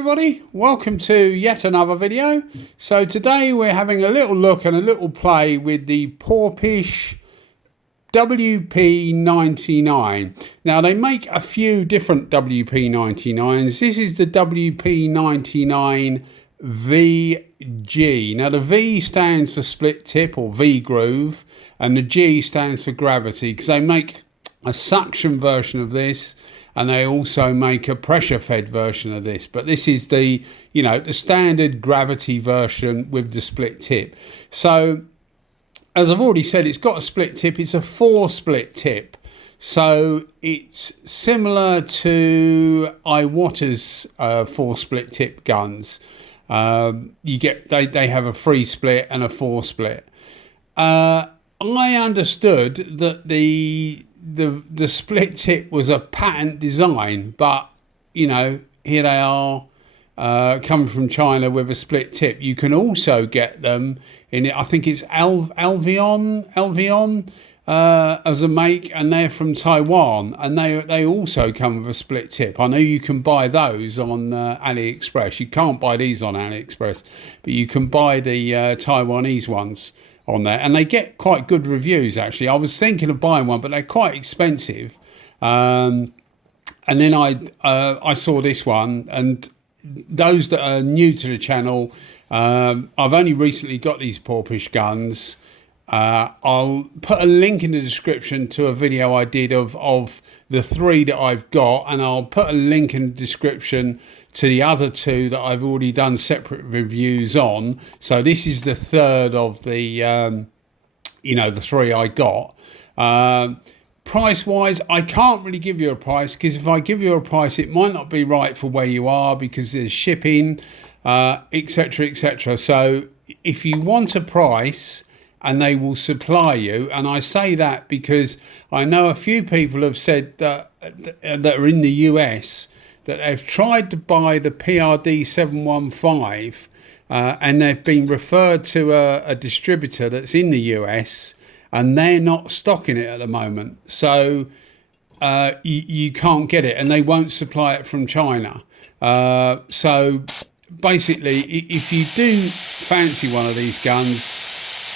everybody, welcome to yet another video. So today we're having a little look and a little play with the Porphis WP99. Now they make a few different WP99s. This is the WP99VG. Now the V stands for split tip or V groove, and the G stands for gravity, because they make a suction version of this and they also make a pressure fed version of this, but this is the the standard gravity version with the split tip. So as I've already said, it's got a split tip. It's a 4 split tip, so it's similar to Iwata's 4 split tip guns. They have a 3 split and a 4 split. I understood that the split tip was a patent design, but here they are coming from China with a split tip. You can also get them in it. I think it's Alvion as a make, and they're from Taiwan, and they also come with a split tip. I know you can buy those on AliExpress. You can't buy these on AliExpress, but you can buy the Taiwanese ones on there, and they get quite good reviews actually. I was thinking of buying one, but they're quite expensive. And then I saw this one, and those that are new to the channel, I've only recently got these Porphis guns. I'll put a link in the description to a video I did of the 3 that I've got, and I'll put a link in the description to the other 2 that I've already done separate reviews on. So this is the 3rd of the the 3 I got. Price wise, I can't really give you a price, because if I give you a price it might not be right for where you are, because there's shipping, etc, etc. So if you want a price, and they will supply you, and I say that because I know a few people have said that are in the US that they've tried to buy the PRD 715 and they've been referred to a distributor that's in the US, and they're not stocking it at the moment. So you can't get it, and they won't supply it from China. So basically, if you do fancy one of these guns,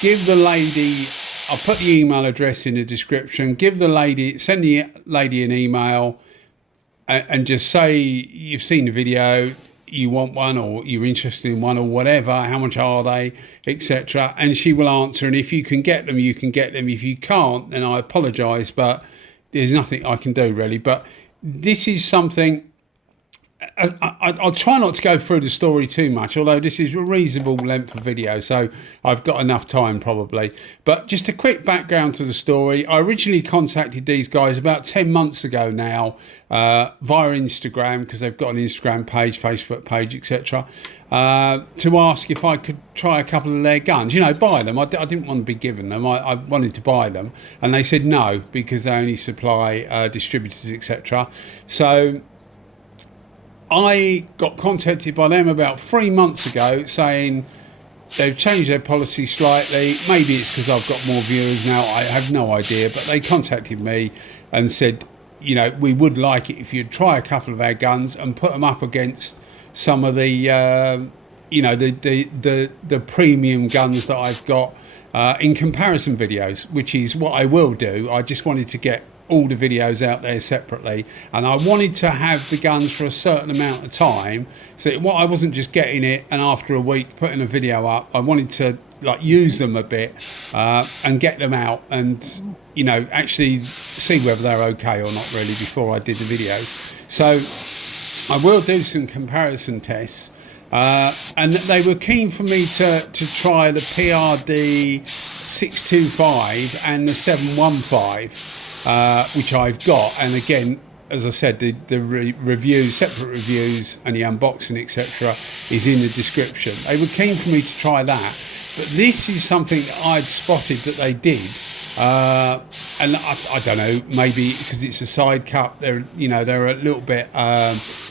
give the lady, I'll put the email address in the description, send the lady an email and just say you've seen the video, you want one, or you're interested in one, or whatever, how much are they, etc. And she will answer, and if you can get them, you can get them. If you can't, then I apologise, but there's nothing I can do really. But this is something, I'll try not to go through the story too much, although this is a reasonable length of video, so I've got enough time probably. But just a quick background to the story. I originally contacted these guys about 10 months ago now via Instagram, because they've got an Instagram page, Facebook page, etc. To ask if I could try a couple of their guns, buy them. I didn't want to be given them, I wanted to buy them, and they said no, because they only supply distributors, etc. So I got contacted by them about 3 months ago saying they've changed their policy slightly. Maybe it's because I've got more viewers now, I have no idea, but they contacted me and said, we would like it if you'd try a couple of our guns and put them up against some of the the premium guns that I've got in comparison videos, which is what I will do. I just wanted to get all the videos out there separately, and I wanted to have the guns for a certain amount of time, so I wasn't just getting it and after a week putting a video up. I wanted to use them a bit and get them out, and actually see whether they're okay or not really before I did the videos. So I will do some comparison tests, and they were keen for me to try the PRD 625 and the 715, which I've got. And again, as I said, the reviews, separate reviews, and the unboxing, etc., is in the description. They were keen for me to try that, but this is something that I'd spotted that they did, and I don't know, maybe because it's a side cup, they're a little bit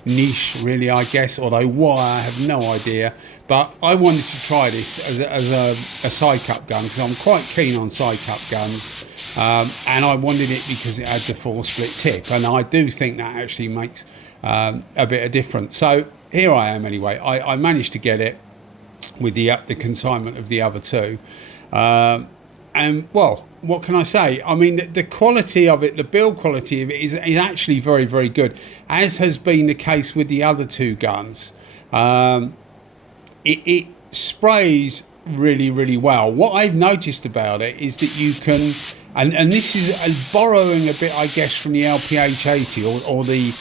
niche really, I guess, although why I have no idea. But I wanted to try this as a side cup gun, because I'm quite keen on side cup guns. And I wanted it because it had the 4 split tip, and I do think that actually makes a bit of difference. So here I am anyway. I managed to get it with the consignment of the other two. And well, what can I say? I mean, the quality of it, the build quality of it is actually very, very good, as has been the case with the other two guns. It sprays really, really well. What I've noticed about it is that you can, and this is borrowing a bit, I guess, from the LPH80 or the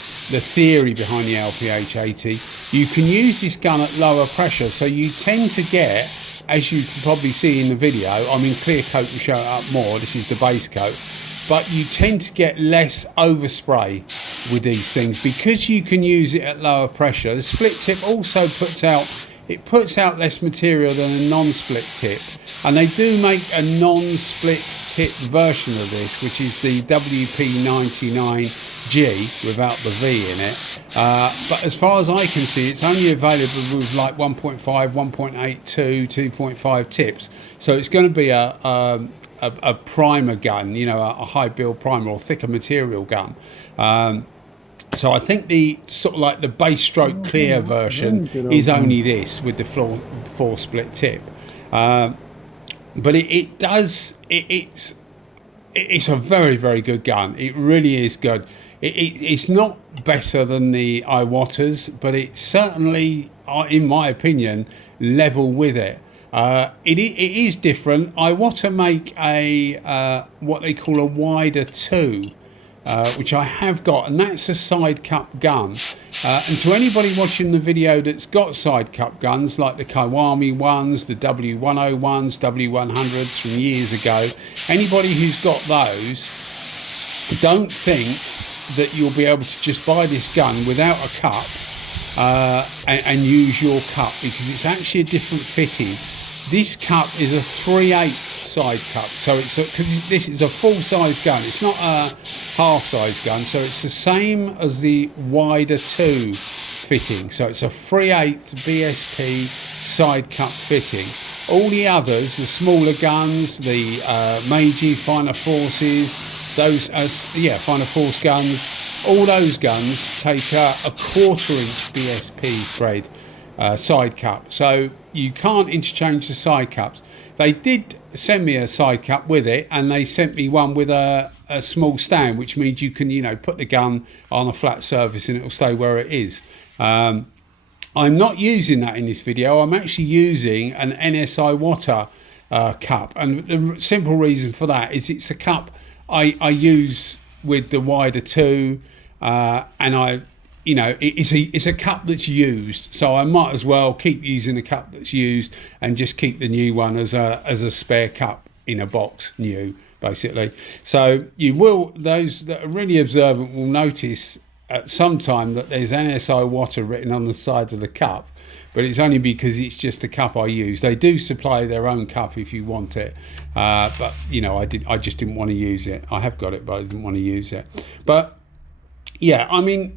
theory behind the LPH80. You can use this gun at lower pressure, so you tend to get, as you can probably see in the video, I mean, clear coat will show it up more. This is the base coat, but you tend to get less overspray with these things because you can use it at lower pressure. The split tip also puts out less material than a non-split tip, and they do make a non-split tip version of this, which is the WP99VG without the V in it. But as far as I can see, it's only available with like 1.5, 1.82, 2.5 tips. So it's going to be a primer gun, you know, a high build primer or thicker material gun. So I think the sort of like the base stroke clear version is only this with the four split tip. But it's a very, very good gun. It really is good. It's not better than the Iwatas, but it's certainly, in my opinion, level with it. It is different. Iwata make a what they call a wider 2. Which I have got, and that's a side cup gun. And to anybody watching the video that's got side cup guns, like the Kiwami ones, the W101s, W100s from years ago, anybody who's got those, don't think that you'll be able to just buy this gun without a cup and use your cup, because it's actually a different fitting. This cup is a 3/8 side cup, so it's because this is a full-size gun, it's not a half-size gun, so it's the same as the wider 2 fitting, so it's a 3/8 BSP side cup fitting. All the others, the smaller guns, the Meiji Finer Forces, those Finer Force guns, all those guns take a 1/4" BSP thread side cup, so you can't interchange the side cups. They did send me a side cup with it, and they sent me one with a small stand, which means you can, you know, put the gun on a flat surface and it'll stay where it is. I'm not using that in this video. I'm actually using an NSI Water cup, and the simple reason for that is it's a cup I use with the wider 2, and you know, it's a cup that's used, so I might as well keep using a cup that's used and just keep the new one as a spare cup in a box, new, basically. So you will, those that are really observant will notice at some time that there's NSI Water written on the side of the cup, but it's only because it's just the cup I use. They do supply their own cup if you want it, but you know, I just didn't want to use it. I have got it, but I didn't want to use it. But yeah, I mean,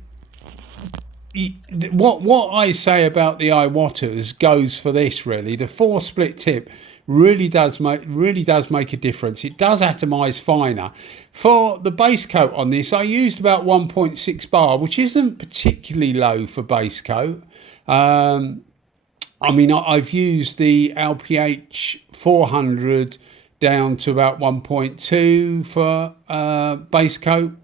what I say about the Iwatas goes for this really. The 4 split tip really does make a difference. It does atomize finer. For the base coat on this, I used about 1.6 bar, which isn't particularly low for base coat. I mean, I've used the LPH 400 down to about 1.2 for base coat.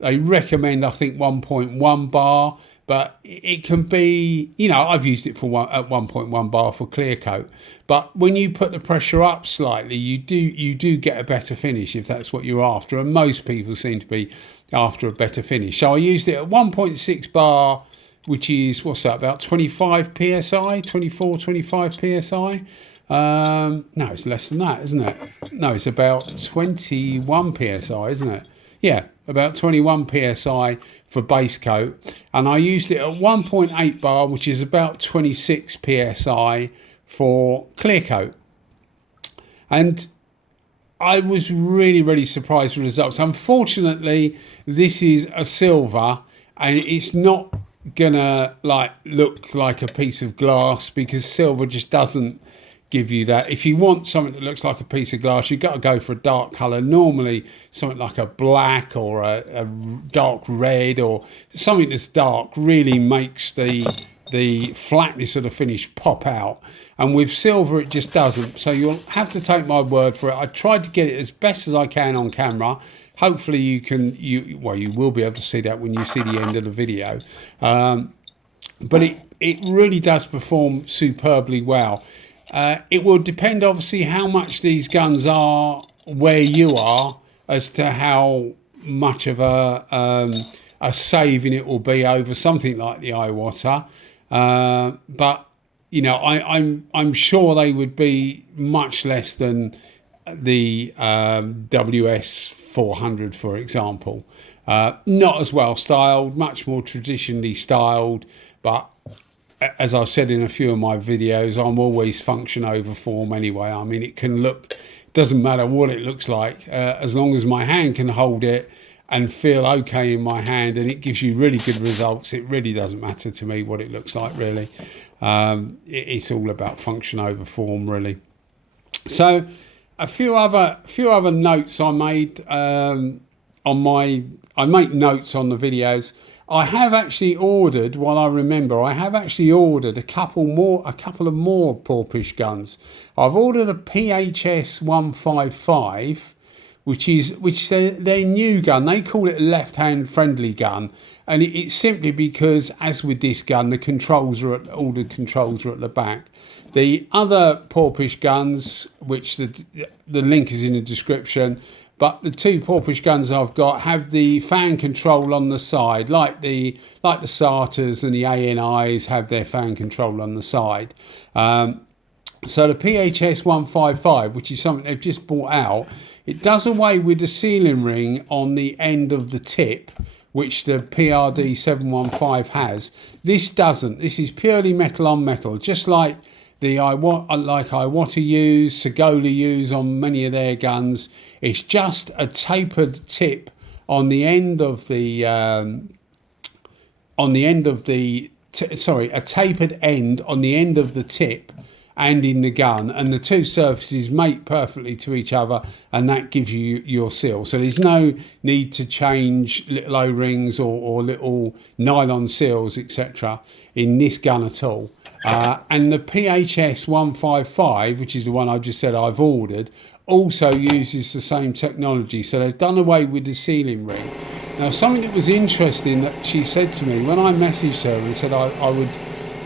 They recommend, I think, 1.1 bar. But it can be, you know, I've used it at 1.1 bar for clear coat. But when you put the pressure up slightly, you do get a better finish if that's what you're after. And most people seem to be after a better finish. So I used it at 1.6 bar, which is, what's that, about 25 PSI, 24, 25 PSI. No, it's less than that, isn't it? No, it's about 21 PSI, isn't it? Yeah, about 21 PSI for base coat, and I used it at 1.8 bar, which is about 26 PSI for clear coat. And I was really, really surprised with the results. Unfortunately, this is a silver, and it's not gonna like look like a piece of glass, because silver just doesn't give you that. If you want something that looks like a piece of glass, you've got to go for a dark color, normally something like a black or a dark red, or something that's dark really makes the the flatness of the finish pop out, and with silver it just doesn't. So you'll have to take my word for it. I tried to get it as best as I can on camera. Hopefully you will be able to see that when you see the end of the video. But it really does perform superbly well. It will depend obviously how much these guns are where you are as to how much of a saving it will be over something like the Iwata. But you know, I'm sure they would be much less than the WS 400, for example. Not as well styled, much more traditionally styled, but as I've said in a few of my videos, I'm always function over form anyway. I mean, it can look, doesn't matter what it looks like, as long as my hand can hold it and feel okay in my hand and it gives you really good results, it really doesn't matter to me what it looks like, really. It's all about function over form, really. So a few other notes I made I make notes on the videos. I have actually ordered, while I remember, I have actually ordered a couple of more Porphis guns. I've ordered a PHS 155, which is their new gun. They call it a left-hand friendly gun, and it's simply because, as with this gun, all the controls are at the back. The other Porphis guns, which the link is in the description, but the two Porphis guns I've got have the fan control on the side, like the SATAs and the ANIs have their fan control on the side. So the PHS 155, which is something they've just brought out, it does away with the sealing ring on the end of the tip, which the PRD 715 has. This doesn't. This is purely metal on metal, just like the Iwata use, Segola use on many of their guns. It's just a tapered tip on the end of the a tapered end on the end of the tip and in the gun, and the two surfaces mate perfectly to each other, and that gives you your seal. So there's no need to change little O-rings or little nylon seals, etc. in this gun at all. And the PHS 155, which is the one I just said I've ordered, also uses the same technology. So they've done away with the sealing ring. Now, something that was interesting that she said to me when I messaged her and said I would,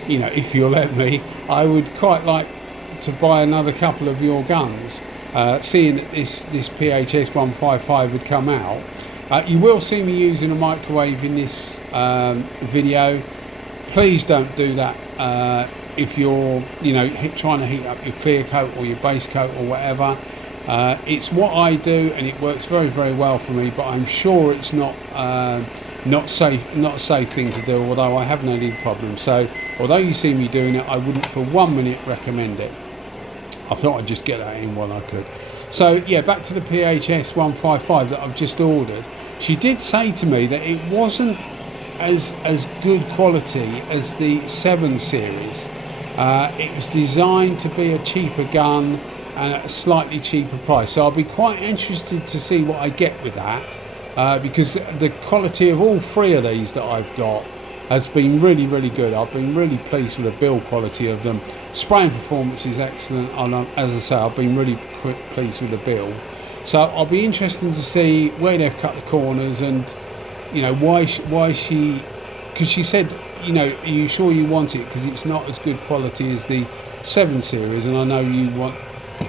you know, if you'll let me, I would quite like to buy another couple of your guns, seeing that this PHS 155 had come out. You will see me using a microwave in this video. Please don't do that if you're, you know, trying to heat up your clear coat or your base coat or whatever. It's what I do, and it works very, very well for me. But I'm sure it's not a safe thing to do. Although I haven't had any problems. So although you see me doing it, I wouldn't for 1 minute recommend it. I thought I'd just get that in while I could. So yeah, back to the PHS 155 that I've just ordered. She did say to me that it wasn't as good quality as the 7 series. It was designed to be a cheaper gun and at a slightly cheaper price. So I'll be quite interested to see what I get with that, because the quality of all three of these that I've got has been really, really good. I've been really pleased with the build quality of them. Spraying performance is excellent, and as I say, I've been really pleased with the build. So I'll be interested to see where they've cut the corners, and you know why she, because she said, you know, are you sure you want it, because it's not as good quality as the 7 series, and I know you want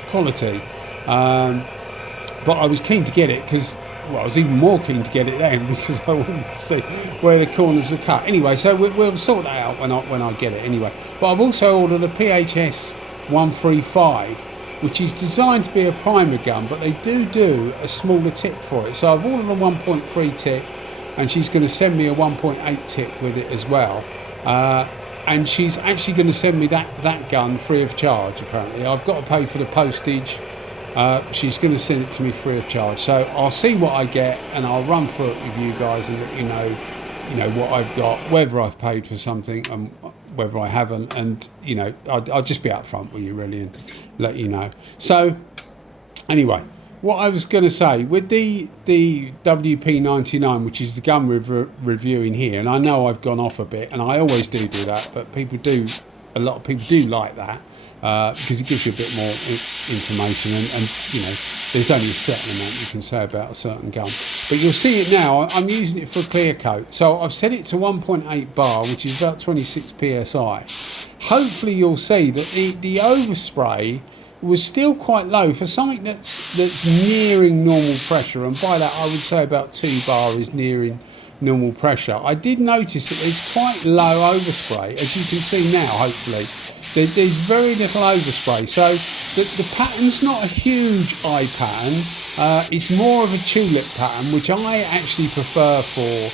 quality, but I was keen to get it because, well, I was even more keen to get it then because I wanted to see where the corners were cut. Anyway, so we'll sort that out when I get it anyway. But I've also ordered a PHS 135, which is designed to be a primer gun, but they do a smaller tip for it. So I've ordered a 1.3 tip, and she's going to send me a 1.8 tip with it as well. And she's actually going to send me that gun free of charge, apparently. I've got to pay for the postage. She's going to send it to me free of charge. So I'll see what I get, and I'll run through it with you guys and let you know what I've got, whether I've paid for something and whether I haven't. And, you know, I'll just be upfront with you, really, and let you know. So, anyway, what I was going to say with the WP99, which is the gun we're reviewing here, and I know I've gone off a bit, and I always do that, but a lot of people do like that because it gives you a bit more information, and you know, there's only a certain amount you can say about a certain gun. But you'll see it now. I'm using it for clear coat, so I've set it to 1.8 bar, which is about 26 psi. Hopefully, you'll see that the overspray was still quite low for something that's nearing normal pressure, and by that I would say about 2 bar is nearing normal pressure. I did notice that there's quite low overspray, as you can see now. Hopefully there's very little overspray, so the pattern's not a huge eye pattern. It's more of a tulip pattern, which I actually prefer for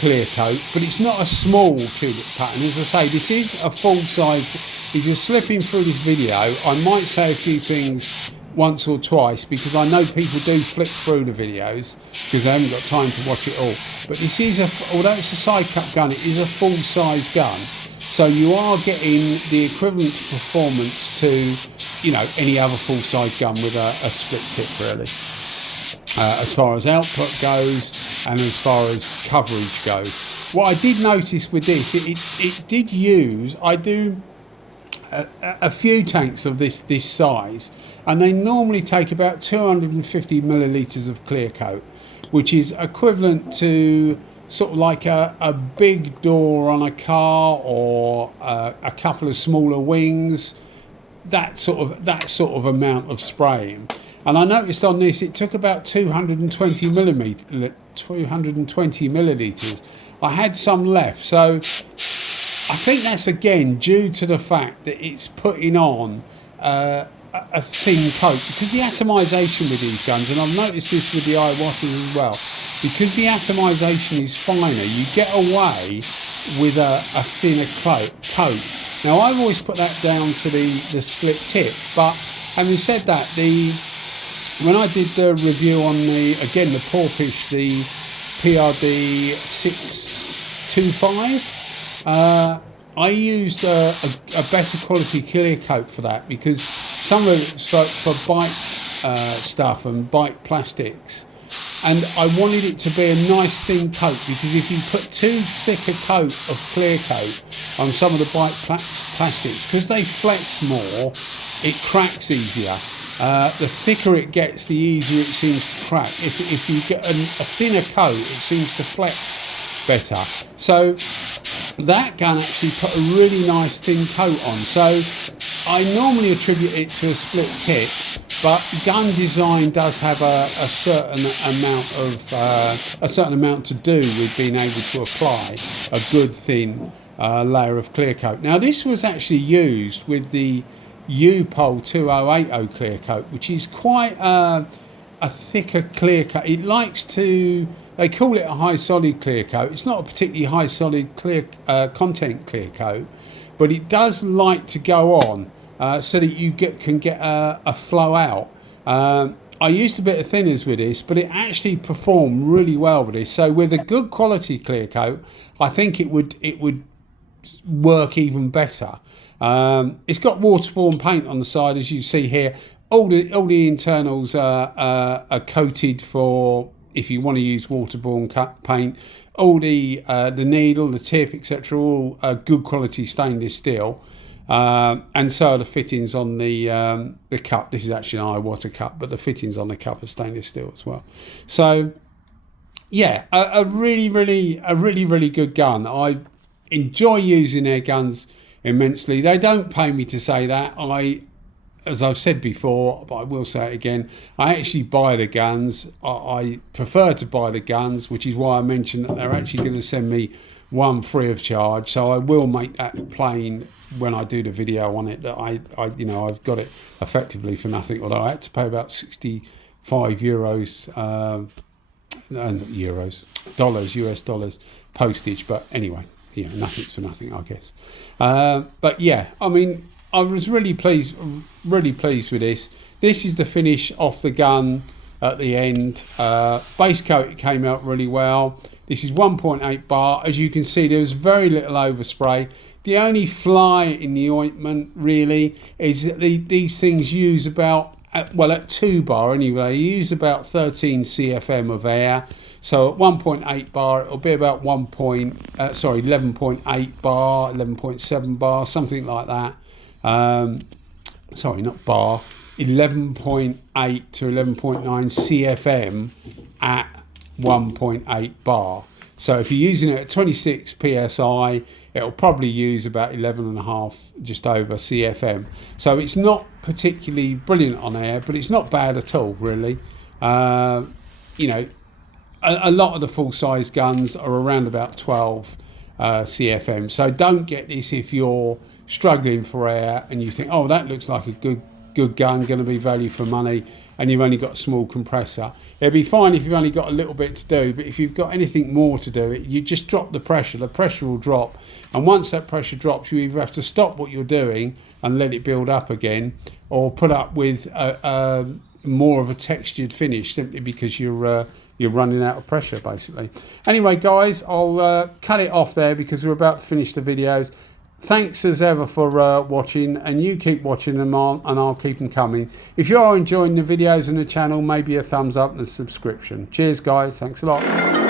clear coat, but it's not a small tulip pattern. As I say, this is a full size. If you're slipping through this video, I might say a few things once or twice, because I know people do flick through the videos because they haven't got time to watch it all. But this is although it's a side cut gun, it is a full size gun, so you are getting the equivalent performance to, you know, any other full size gun with a split tip, really. As far as output goes and as far as coverage goes. What I did notice with this, it did use, I do a few tanks of this size, and they normally take about 250 millilitres of clear coat, which is equivalent to sort of like a big door on a car, or a couple of smaller wings, that sort of amount of spraying. And I noticed on this it took about 220 millilitres. I had some left, so I think that's again due to the fact that it's putting on a thin coat, because the atomisation with these guns, and I've noticed this with the Iwatas as well, because the atomisation is finer, you get away with a thinner coat. Now I've always put that down to the split tip, but having said that, when I did the review on the Porphis, the PRD 625, I used a better quality clear coat for that, because some of it's for bike stuff and bike plastics, and I wanted it to be a nice thin coat, because if you put too thick a coat of clear coat on some of the bike plastics, because they flex more, it cracks easier. The thicker it gets, the easier it seems to crack. If you get a thinner coat, it seems to flex better. So that gun actually put a really nice thin coat on. So I normally attribute it to a split tip, but gun design does have a certain amount to do with being able to apply a good thin layer of clear coat. Now this was actually used with the U-Pol 2080 clear coat, which is quite a thicker clear coat. It likes to, they call it a high solid clear coat. It's not a particularly high solid clear content clear coat, but it does like to go on so that you can get a flow out. I used a bit of thinners with this, but it actually performed really well with this. So with a good quality clear coat, I think it would work even better. It's got waterborne paint on the side, as you see here. All the internals are coated for if you want to use waterborne paint. All the needle, the tip, etc., all good quality stainless steel, and so are the fittings on the cup. This is actually an Iwata cup, but the fittings on the cup are stainless steel as well. So yeah, a really good gun. I enjoy using their guns immensely. They don't pay me to say that. As I've said before, but I will say it again, I actually buy the guns. I prefer to buy the guns, which is why I mentioned that they're actually going to send me one free of charge. So I will make that plain when I do the video on it, that I've got it effectively for nothing, although I had to pay about 65 euros, dollars, US dollars postage, but anyway, nothing's for nothing, I guess. But yeah, I mean, I was really pleased with this. This is the finish off the gun at the end. Base coat, it came out really well. This is 1.8 bar. As you can see, there was very little overspray. The only fly in the ointment really is that these things use about at 2 bar anyway, you use about 13 CFM of air. So at 1.8 bar, it'll be about 11.8 bar, 11.7 bar, something like that. Sorry, not bar, 11.8 to 11.9 CFM at 1.8 bar. So if you're using it at 26 psi, it'll probably use about 11.5, just over CFM. So it's not particularly brilliant on air, but it's not bad at all, really. You know, a lot of the full-size guns are around about 12 CFM. So don't get this if you're struggling for air and you think, oh, that looks like a good gun, going to be value for money, and you've only got a small compressor. It'll be fine if you've only got a little bit to do, but if you've got anything more to do, you just drop the pressure will drop, and once that pressure drops, you either have to stop what you're doing and let it build up again, or put up with more of a textured finish, simply because you're running out of pressure, basically. Anyway, guys, I'll cut it off there because we're about to finish the videos. Thanks as ever for watching, and you keep watching them on, and I'll keep them coming. If you are enjoying the videos and the channel, maybe a thumbs up and a subscription. Cheers, guys. Thanks a lot.